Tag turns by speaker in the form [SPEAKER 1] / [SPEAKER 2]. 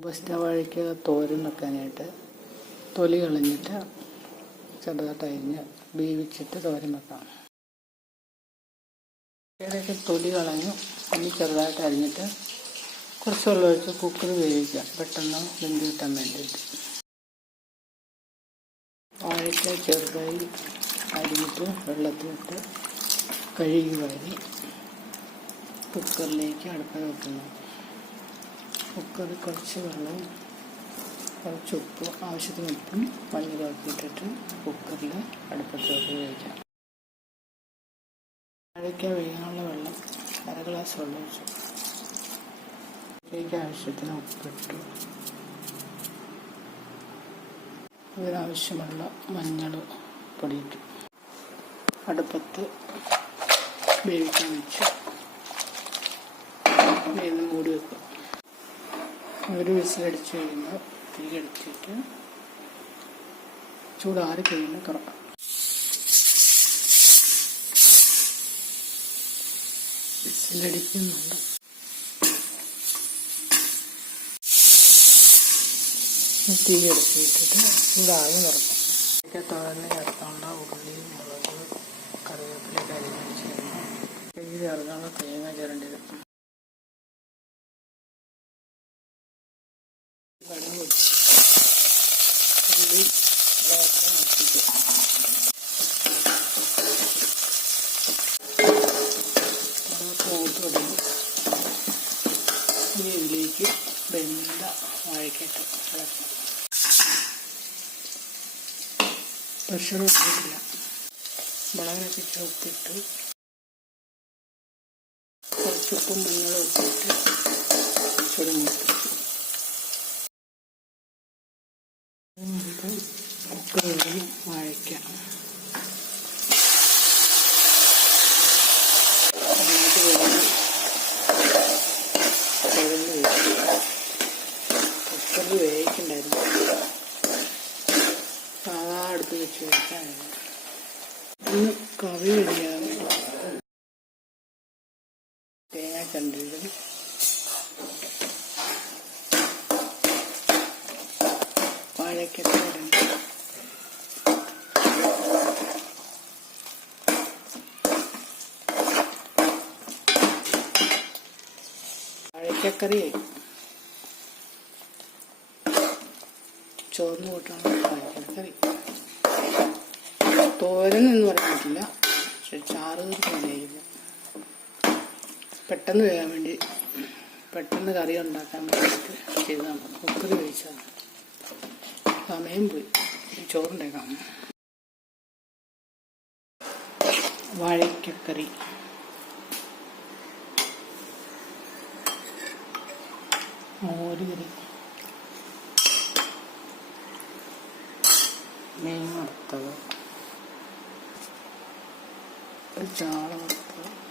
[SPEAKER 1] ഉപസ്ഥ വാഴയ്ക്ക് തോരൻ വെക്കാനായിട്ട് തൊലി കളഞ്ഞിട്ട് ചെറുതായിട്ട് അരിഞ്ഞ് വേവിച്ചിട്ട് തോരൻ വെക്കാം. ഏതൊക്കെ തൊലി കളഞ്ഞു ഒന്ന് ചെറുതായിട്ട് അരിഞ്ഞിട്ട് കുറച്ച് വെള്ളം ഒഴിച്ച് കുക്കർ വേവിക്കാം. പെട്ടെന്ന് വെന്ത് കിട്ടാൻ വേണ്ടിയിട്ട്. വാഴയ്ക്ക ചെറുതായി അരിഞ്ഞിട്ട് വെള്ളത്തിലിട്ട് കഴുകി വാരി കുക്കറിലേക്ക് അടുപ്പ് വെക്കുന്നു. കുക്കറിൽ കുറച്ച് വെള്ളവും കുറച്ച് ഉപ്പ് ആവശ്യത്തിന് ഉപ്പും മഞ്ഞളൊക്കെ ഇട്ടിട്ട് കുക്കറിൽ അടുപ്പത്ത് വെച്ച് വേവിക്കാം. വാഴയ്ക്ക വേകാനുള്ള വെള്ളം അര ഗ്ലാസ് വെള്ളം ഒഴിച്ചു. അതിലേക്ക് ആവശ്യത്തിന് ഉപ്പിട്ടു. അതിനാവശ്യമുള്ള മഞ്ഞൾ പൊടിയിട്ടു അടുപ്പത്ത് വേവിക്കാൻ വെച്ചു വീണ്ടും മൂടി വെക്കും ഒരു വിസിലടിച്ച് കഴിയുമ്പോൾ തീ ചൂടാറി കഴിയുമ്പോൾ തുറക്കാം. വിസിലടിക്കുന്നുണ്ട്. തീ ചൂടാറി തുറക്കാം. ഇതൊക്കെ തുറന്ന് ചേർക്കാനുള്ള ഉള്ളി മുളക് കറിവേപ്പിലൊക്കെ കരിഞ്ഞ് ചേർന്ന് കഴുകി ചേർക്കാനുള്ള തേങ്ങ ചിരണ്ടിയത് കടുക് ഉള്ളി തുടങ്ങി ഇനി ഇതിലേക്ക് മുളകിനൊക്കെ ചുവപ്പിട്ട് കുറച്ചുപ്പും മഞ്ഞളും ഇട്ടിട്ട് ചുരു വേവിക്കും കുക്കറിൽ വേവിക്കണ്ടായിരുന്നു. സാധാ അടുത്ത് വെച്ച് വേവിക്കാനായിരുന്നു ഒന്ന് കറി റെഡിയാകും തേങ്ങ ചണ്ടിടും വാഴയ്ക്കത്തോരൻ വാഴയ്ക്കക്കറിയായി ചോറിന് കൂട്ടാണ് വാഴയ്ക്കക്കറി തോരൻ എന്ന് പറയാൻ പറ്റില്ല പക്ഷെ ചാറ് തീർച്ചയായില്ല പെട്ടെന്ന് വേകാൻ വേണ്ടി പെട്ടെന്ന് കറി ഉണ്ടാക്കാൻ വേണ്ടിയിട്ട് ചെയ്തതാണ്. കുക്കറി കഴിച്ചതാണ് സമയം പോയി. ചോറുണ്ടാക്കാം. വാഴയ്ക്കക്കറി മോര് കറി. മീൻ വറുത്തത്. ചാള വറുത്തത്.